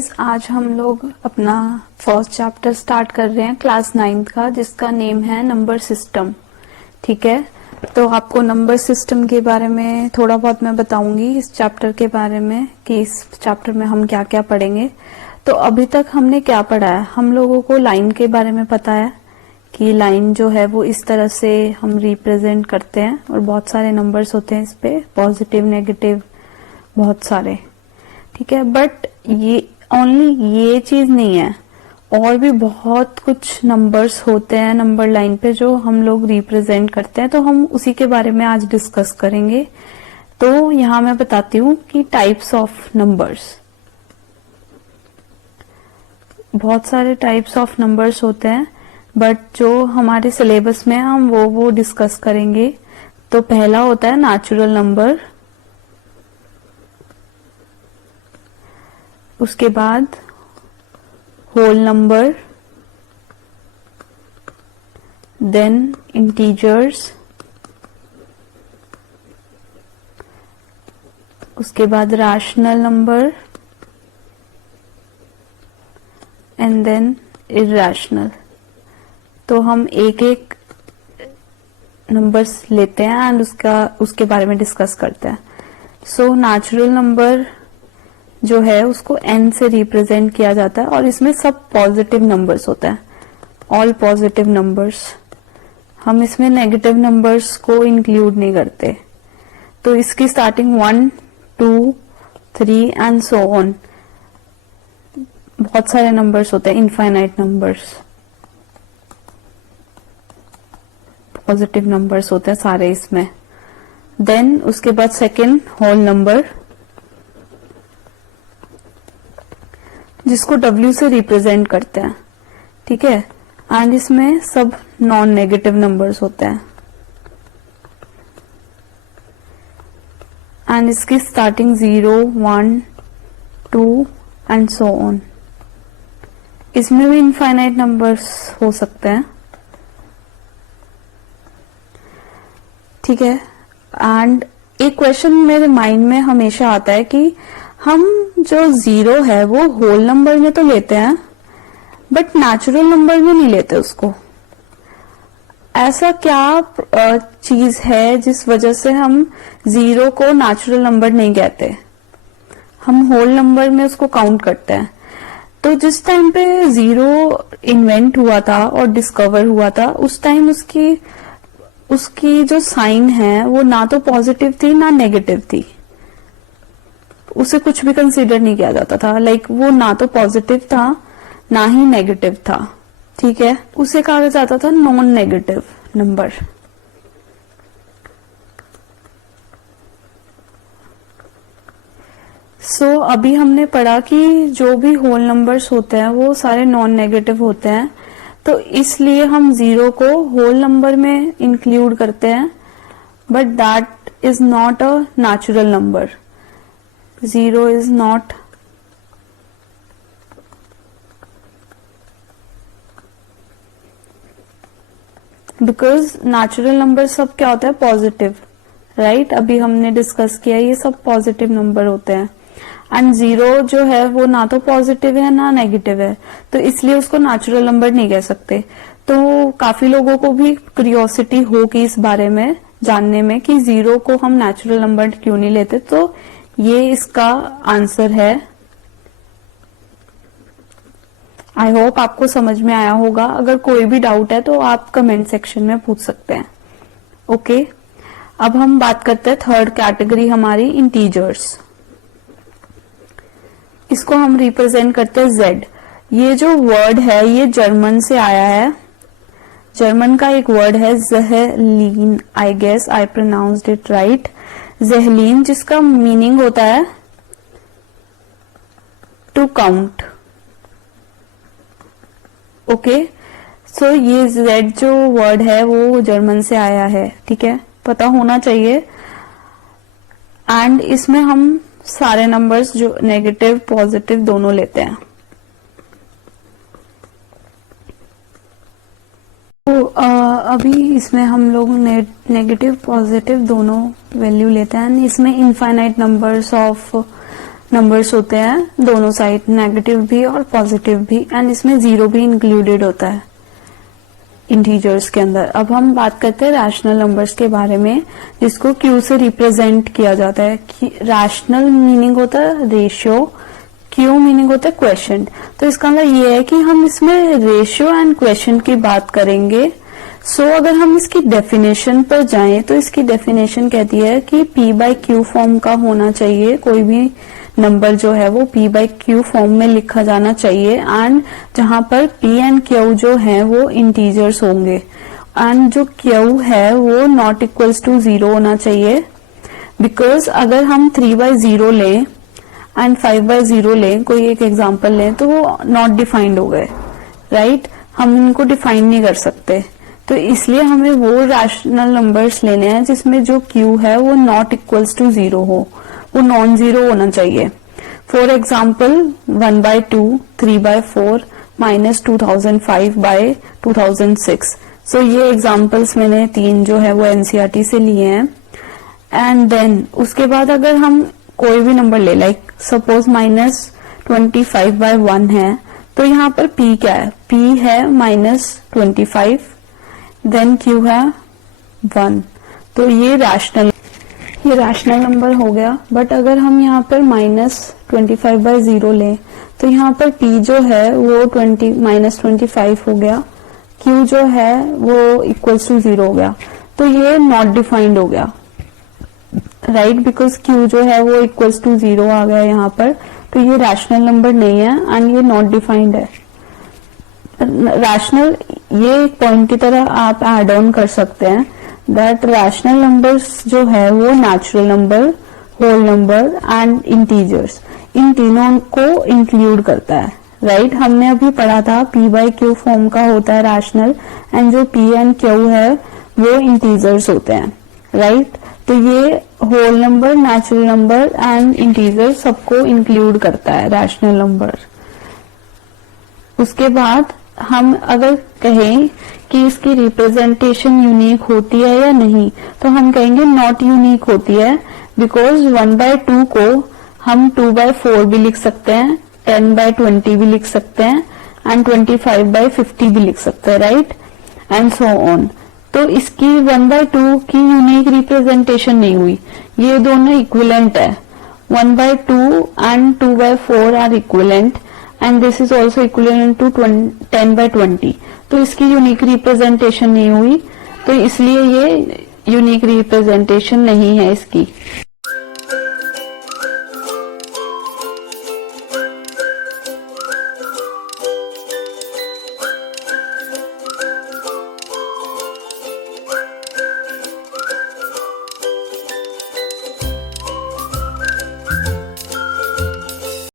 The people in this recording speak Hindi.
गाइस, आज हम लोग अपना फर्स्ट चैप्टर स्टार्ट कर रहे हैं क्लास 9th का, जिसका नेम है नंबर सिस्टम। ठीक है, तो आपको नंबर सिस्टम के बारे में थोड़ा बहुत मैं बताऊंगी इस चैप्टर के बारे में कि इस चैप्टर में हम क्या क्या पढ़ेंगे। तो अभी तक हमने क्या पढ़ा है, हम लोगों को लाइन के बारे में पता है कि लाइन जो है वो इस तरह से हम रिप्रेजेंट करते हैं और बहुत सारे नंबर्स होते हैं इस पे, पॉजिटिव नेगेटिव बहुत सारे। ठीक है, बट ये ओनली ये चीज नहीं है, और भी बहुत कुछ नंबर्स होते हैं नंबर लाइन पे जो हम लोग रिप्रेजेंट करते हैं, तो हम उसी के बारे में आज डिस्कस करेंगे। तो यहाँ मैं बताती हूँ कि टाइप्स ऑफ नंबर्स, बहुत सारे टाइप्स ऑफ नंबर्स होते हैं, बट जो हमारे सिलेबस में हम वो डिस्कस करेंगे। तो पहला होता है नेचुरल नंबर, उसके बाद होल नंबर, देन इंटीजर्स, उसके बाद rational number and then irrational. तो हम एक एक नंबर्स लेते हैं एंड उसके बारे में डिस्कस करते हैं। सो नेचुरल नंबर जो है उसको n से रिप्रेजेंट किया जाता है और इसमें सब पॉजिटिव नंबर्स होते हैं, ऑल पॉजिटिव नंबर्स। हम इसमें नेगेटिव नंबर्स को इंक्लूड नहीं करते। तो इसकी स्टार्टिंग 1, 2, 3 एंड सो ऑन, बहुत सारे नंबर्स होते हैं, इनफाइनाइट नंबर्स, पॉजिटिव नंबर्स होते हैं सारे इसमें। देन उसके बाद सेकंड होल नंबर, जिसको W से रिप्रेजेंट करते हैं। ठीक है, एंड इसमें सब नॉन नेगेटिव नंबर्स होते हैं एंड इसकी स्टार्टिंग 0, 1, 2 एंड सो ऑन। इसमें भी इनफाइनाइट नंबर्स हो सकते हैं। ठीक है, एंड एक क्वेश्चन मेरे माइंड में हमेशा आता है कि हम जो 0 है वो होल नंबर में तो लेते हैं बट नेचुरल नंबर में नहीं लेते उसको। ऐसा क्या चीज है जिस वजह से हम 0 को नेचुरल नंबर नहीं कहते, हम होल नंबर में उसको काउंट करते हैं। तो जिस टाइम पे 0 इन्वेंट हुआ था और डिस्कवर हुआ था, उस टाइम उसकी जो साइन है वो ना तो पॉजिटिव थी ना नेगेटिव थी, उसे कुछ भी कंसीडर नहीं किया जाता था। लाइक वो ना तो पॉजिटिव था ना ही नेगेटिव था। ठीक है, उसे कहा जाता था नॉन नेगेटिव नंबर। सो अभी हमने पढ़ा कि जो भी होल नंबर्स होते हैं वो सारे नॉन नेगेटिव होते हैं, तो इसलिए हम 0 को होल नंबर में इंक्लूड करते हैं, but that is not a natural number. 0 is not because natural number सब क्या होता है, पॉजिटिव, राइट। अभी हमने डिस्कस किया ये सब पॉजिटिव नंबर होते हैं एंड 0 जो है वो ना तो पॉजिटिव है ना नेगेटिव है, तो इसलिए उसको नेचुरल नंबर नहीं कह सकते। तो काफी लोगों को भी क्यूरियोसिटी होगी इस बारे में जानने में कि 0 को हम नेचुरल नंबर क्यों नहीं लेते, तो ये इसका आंसर है। आई होप आपको समझ में आया होगा। अगर कोई भी डाउट है तो आप कमेंट सेक्शन में पूछ सकते हैं। ओके, अब हम बात करते हैं थर्ड कैटेगरी हमारी, इंटीजर्स। इसको हम रिप्रेजेंट करते हैं Z। ये जो वर्ड है ये जर्मन से आया है, जर्मन का एक वर्ड है ज़हलीन, I guess I pronounced it right, ज़हलीन, जिसका मीनिंग होता है टू काउंट। ओके, सो ये Z जो वर्ड है वो जर्मन से आया है। ठीक है, पता होना चाहिए। एंड इसमें हम सारे नंबर्स जो नेगेटिव पॉजिटिव दोनों लेते हैं। तो अभी इसमें हम लोग नेगेटिव पॉजिटिव दोनों वैल्यू लेते हैं। इसमें इनफाइनाइट नंबर्स ऑफ नंबर्स होते हैं, दोनों साइड, नेगेटिव भी और पॉजिटिव भी, एंड इसमें जीरो भी इंक्लूडेड होता है इंटीजर्स के अंदर। अब हम बात करते हैं रैशनल नंबर्स के बारे में, जिसको क्यू से रिप्रेजेंट किया जाता है। रैशनल मीनिंग होता है रेशियो, क्यू मीनिंग होता है क्वेश्चन। तो इसका मतलब ये है कि हम इसमें रेशियो एंड क्वेश्चन की बात करेंगे। अगर हम इसकी डेफिनेशन पर जाएं तो इसकी डेफिनेशन कहती है कि पी बाई क्यू फॉर्म का होना चाहिए, कोई भी नंबर जो है वो पी बाई क्यू फॉर्म में लिखा जाना चाहिए, एंड जहां पर पी एंड क्यू जो है वो इंटीजर्स होंगे, एंड जो क्यू है वो नॉट इक्वल्स टू 0 होना चाहिए। बिकॉज अगर हम 3/0 लें एंड 5/0 लें, कोई एक एग्जांपल लें, तो वो नॉट डिफाइंड हो गए, राइट? हम इनको डिफाइन नहीं कर सकते। तो इसलिए हमें वो रैशनल नंबर्स लेने हैं जिसमें जो क्यू है वो नॉट इक्वल्स टू 0 हो, वो नॉन जीरो होना चाहिए। For example 1/2, 3/4, -2005/2006। ये एग्जाम्पल्स मैंने 3 जो है वो एनसीईआरटी से लिए हैं। एंड देन उसके बाद अगर हम कोई भी नंबर ले, लाइक सपोज -25/1 है, तो यहाँ पर p क्या है? p है -25, देन q है 1। तो ये रैशनल नंबर हो गया। बट अगर हम यहाँ पर -25/0 लें, तो यहाँ पर p जो है वो -25 हो गया, q जो है वो इक्वल्स टू 0 हो गया। तो ये नॉट डिफाइंड हो गया, राइट? बिकॉज q जो है वो इक्वल्स टू 0 आ गया यहाँ पर, तो ये रैशनल नंबर नहीं है एंड ये नॉट डिफाइंड है। रैशनल, ये एक पॉइंट की तरह आप ऐड ऑन कर सकते हैं दैट रैशनल नंबर्स जो है वो natural number, whole number and integers, इन तीनों को इंक्लूड करता है, राइट? हमने अभी पढ़ा था p बाई क्यू फॉर्म का होता है रैशनल, एंड जो p एंड q है वो इंटीजर्स होते हैं, राइट? तो ये whole number, natural number and integer सबको इंक्लूड करता है रैशनल नंबर। उसके बाद हम अगर कहें कि इसकी रिप्रेजेंटेशन यूनिक होती है या नहीं, तो हम कहेंगे नॉट यूनिक होती है, बिकॉज 1/2 को हम 2/4 भी लिख सकते हैं, 10/20 भी लिख सकते हैं, एंड 25/50 भी लिख सकते हैं, राइट? And so on. तो इसकी 1/2 की यूनिक रिप्रेजेंटेशन नहीं हुई, ये दोनों इक्विवेलेंट है। 1/2 and 2/4 are equivalent, and this is also equivalent to 10/20। तो इसकी यूनिक रिप्रेजेंटेशन नहीं हुई, तो इसलिए ये यूनिक रिप्रेजेंटेशन नहीं है इसकी।